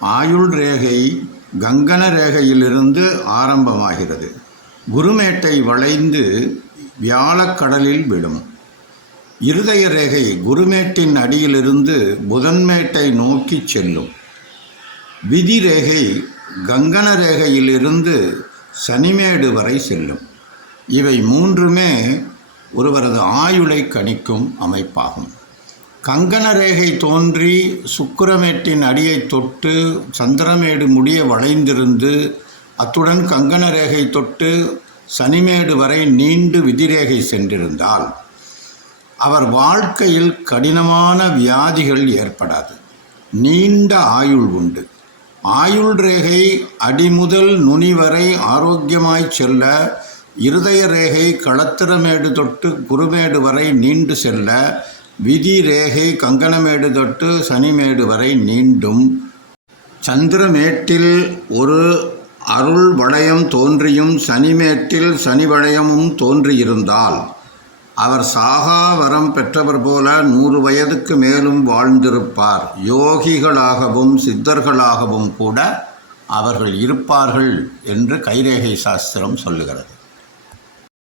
ஆயுள் ரேகை கங்கன ரேகையிலிருந்து ஆரம்பமாகிறது. குருமேட்டை வளைந்து வியாழக்கடலில் விடும் இருதய ரேகை குருமேட்டின் அடியிலிருந்து புதன்மேட்டை நோக்கி செல்லும். விதி ரேகை கங்கன ரேகையிலிருந்து சனிமேடு வரை செல்லும். இவை மூன்றுமே ஒருவரது ஆயுளை கணிக்கும் அமைப்பாகும். கங்கண ரேகை தோன்றி சுக்கிரமேட்டின் அடியை தொட்டு சந்திரமேடு முடிய வளைந்திருந்து அத்துடன் கங்கண ரேகை தொட்டு சனிமேடு வரை நீண்டு விதிரேகை சென்றிருந்தால் அவர் வாழ்க்கையில் கடினமான வியாதிகள் ஏற்படாது. நீண்ட ஆயுள் உண்டு. ஆயுள் ரேகை அடிமுதல் நுனி வரை ஆரோக்கியமாய் செல்ல இருதய ரேகை களத்திரமேடு தொட்டு குருமேடு வரை நீண்டு செல்ல விதி ரேகை கங்கணமேடு தொட்டு சனிமேடு வரை நீண்டும். சந்திரமேட்டில் ஒரு அருள் வளையம் தோன்றியும் சனிமேட்டில் சனி வளையமும் தோன்றியிருந்தால் அவர் சாகா வரம் பெற்றவர் போல நூறு வயதுக்கு மேலும் வாழ்ந்திருப்பார். யோகிகளாகவும் சித்தர்களாகவும் கூட அவர்கள் இருப்பார்கள் என்று கைரேகை சாஸ்திரம் சொல்லுகிறது.